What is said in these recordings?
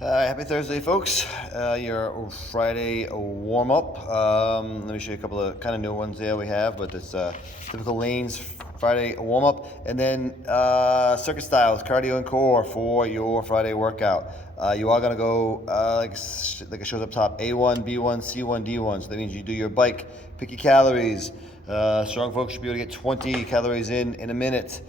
Happy Thursday, folks. Your Friday warm-up. Let me show you a couple of kind of new ones there we have, but it's typical lanes Friday warm-up. And then circuit styles, cardio and core for your Friday workout. You are going to go, like it shows up top, A1, B1, C1, D1. So that means you do your bike, pick your calories. Strong folks should be able to get 20 calories in a minute.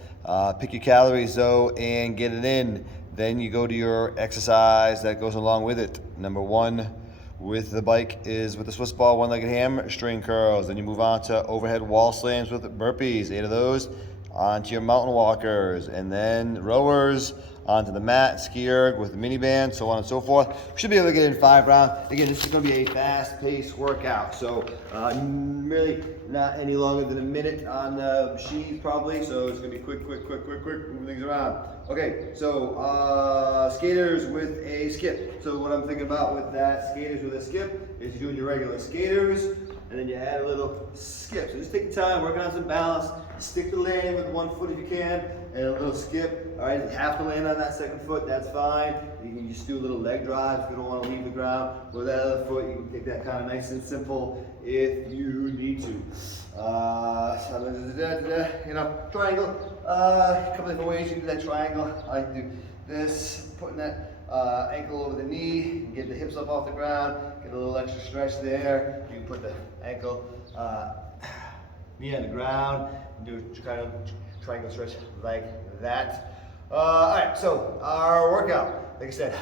Pick your calories, though, and get it in. Then you go to your exercise that goes along with it. Number one with the bike is with the Swiss ball, one-legged hamstring curls. Then you move on to overhead wall slams with burpees, 8 of those. Onto your mountain walkers, and then rowers, onto the mat, ski erg with the mini band, so on and so forth. We should be able to get in 5 rounds. Again, this is going to be a fast-paced workout, so really not any longer than a minute on the machine probably, so it's going to be quick, moving things around. Okay, so skaters with a skip. So what I'm thinking about with that skaters with a skip is you're doing your regular skaters, and then you add a little skip. So just take your time, work on some balance, stick the landing with one foot if you can, and a little skip. All right, you have to land on that second foot, that's fine. You can just do a little leg drive if you don't want to leave the ground. With that other foot, you can take that kind of nice and simple if you need to. Triangle. A couple different ways you can do that triangle. I like to do this, putting that ankle over the knee, get the hips up off the ground, get a little extra stretch there. You can put the ankle, knee on the ground, and do a kind of triangle stretch like that. All right, so our workout, like I said,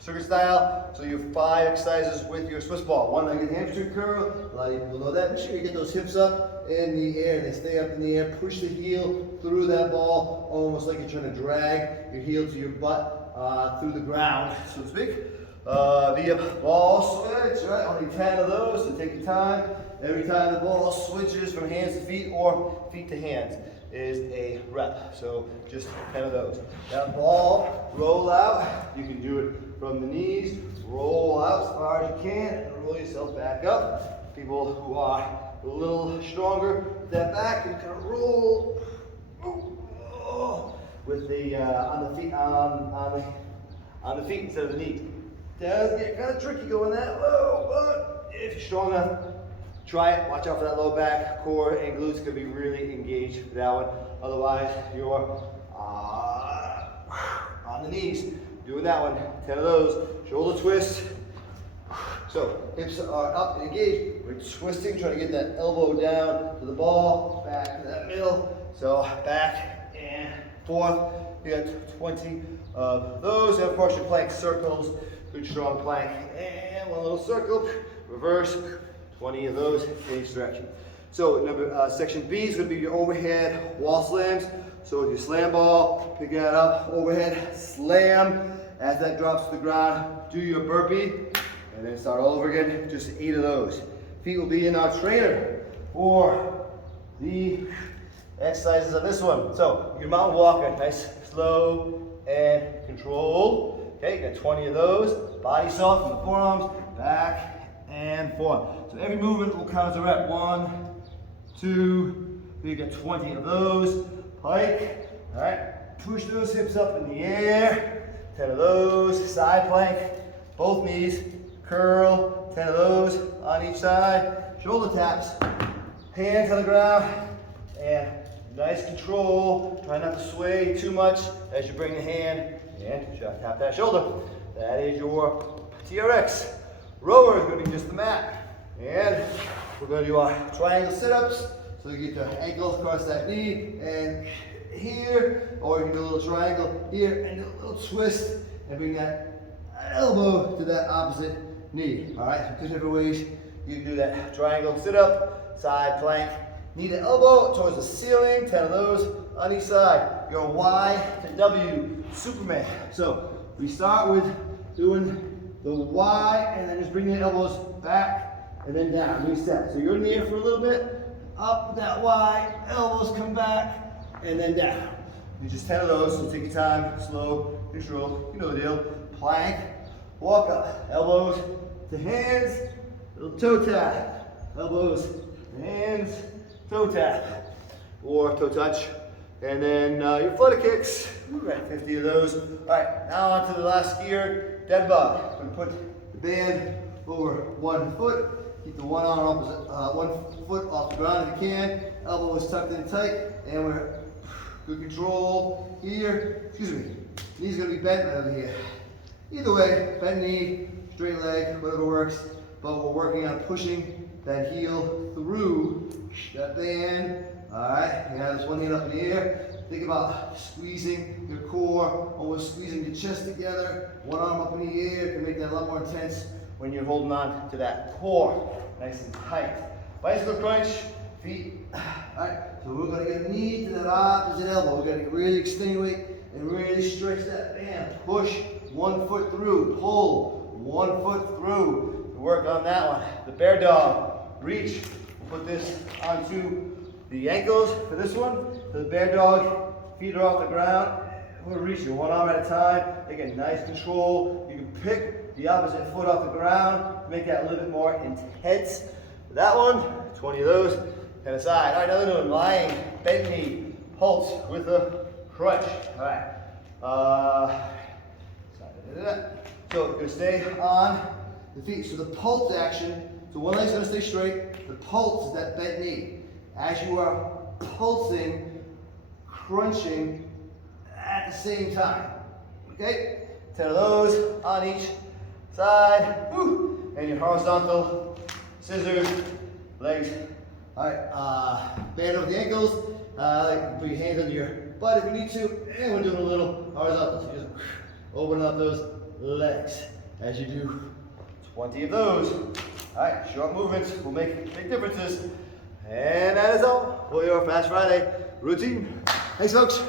circuit style. So you have 5 exercises with your Swiss ball. One-legged hamstring curl. A lot of people know that. Make sure you get those hips up in the air. They stay up in the air. Push the heel through that ball, almost like you're trying to drag your heel to your butt through the ground, so to speak. Via ball switch, right? Only 10 of those, so take your time. Every time the ball switches from hands to feet or feet to hands is a rep. So just 10 of those. That ball, roll out. You can do it from the knees, roll out as far as you can, and roll yourself back up. People who are a little stronger with that back, you kind of roll with the on the feet instead of the knees. It does get kind of tricky going that low, but if you're strong enough, try it. Watch out for that low back, core, and glutes could be really engaged for that one. Otherwise, you're on the knees. Doing that one, 10 of those. Shoulder twist. So hips are up and engaged. We're twisting, trying to get that elbow down to the ball, back to that middle. So back and forth. You got 20 of those. And of course, your plank circles. Good strong plank. And one little circle. Reverse. 20 of those in each direction. So section B is going to be your overhead wall slams. So with your slam ball, pick that up, overhead slam. As that drops to the ground, do your burpee, and then start all over again, just 8 of those. Feet will be in our trainer for the exercises of this one. So your mountain walker, nice, slow, and controlled. Okay, you got 20 of those. Body soft in the forearms, back and forth. So every movement will count as a rep. 1, 2, 3, you got 20 of those. Pike, all right, push those hips up in the air. 10 of those, side plank, both knees, curl, 10 of those on each side, shoulder taps, hands on the ground, and nice control. Try not to sway too much as you bring the hand and tap that shoulder. That is your TRX. Rower is going to be just the mat. And we're going to do our triangle sit-ups. So you get your ankles across that knee and here, or you can do a little triangle here and do a little twist and bring that elbow to that opposite knee. All right, so 2 different ways you can do that triangle sit up, side plank, knee to elbow towards the ceiling, 10 of those on each side. Your Y to W, Superman. So we start with doing the Y and then just bring the elbows back and then down, reset. So you're in the air for a little bit, up with that Y, elbows come back, and then down. And just 10 of those, so take your time, slow, control, you know the deal. Plank, walk up, elbows to hands, little toe tap, elbows to hands, toe tap, or toe touch. And then your flutter kicks, right, 50 of those. All right, now on to the last skier. dead bug. We're gonna put the band over one foot. Keep the one arm opposite, one foot off the ground if you can. Elbow is tucked in tight, and we're good control here. Excuse me. Knee's gonna be bent right over here. Either way, bent knee, straight leg, whatever works. But we're working on pushing that heel through that band. All right. You have this one hand up in the air. Think about squeezing your core, almost squeezing your chest together. One arm up in the air can make that a lot more intense when you're holding on to that core nice and tight. Bicycle crunch, feet. All right, so we're going to get a knee to that opposite elbow. We're going to really extenuate and really stretch that band. Push one foot through, pull one foot through. Work on that one. The bear dog, reach. We'll put this onto the ankles for this one. For the bear dog, feet are off the ground. We're reaching one arm at a time. Again, nice control. You can pick the opposite foot off the ground to make that a little bit more intense. For that one, 20 of those. Head aside. All right, another one. Lying, bent knee, pulse with a crunch. All right. So we're gonna stay on the feet. So the pulse action. So one leg's gonna stay straight. The pulse is that bent knee. As you are pulsing, crunching at the same time. Okay? 10 of those on each side. Woo. And your horizontal scissors, legs. All right, band over the ankles. You can put your hands under your butt if you need to. And we're doing a little horizontal. So just open up those legs as you do 20 of those. All right, short movements will make big differences. And that is all for your Fast Friday routine. Thanks, folks.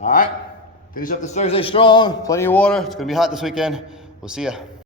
All right, finish up this Thursday strong. Plenty of water. It's going to be hot this weekend. We'll see ya.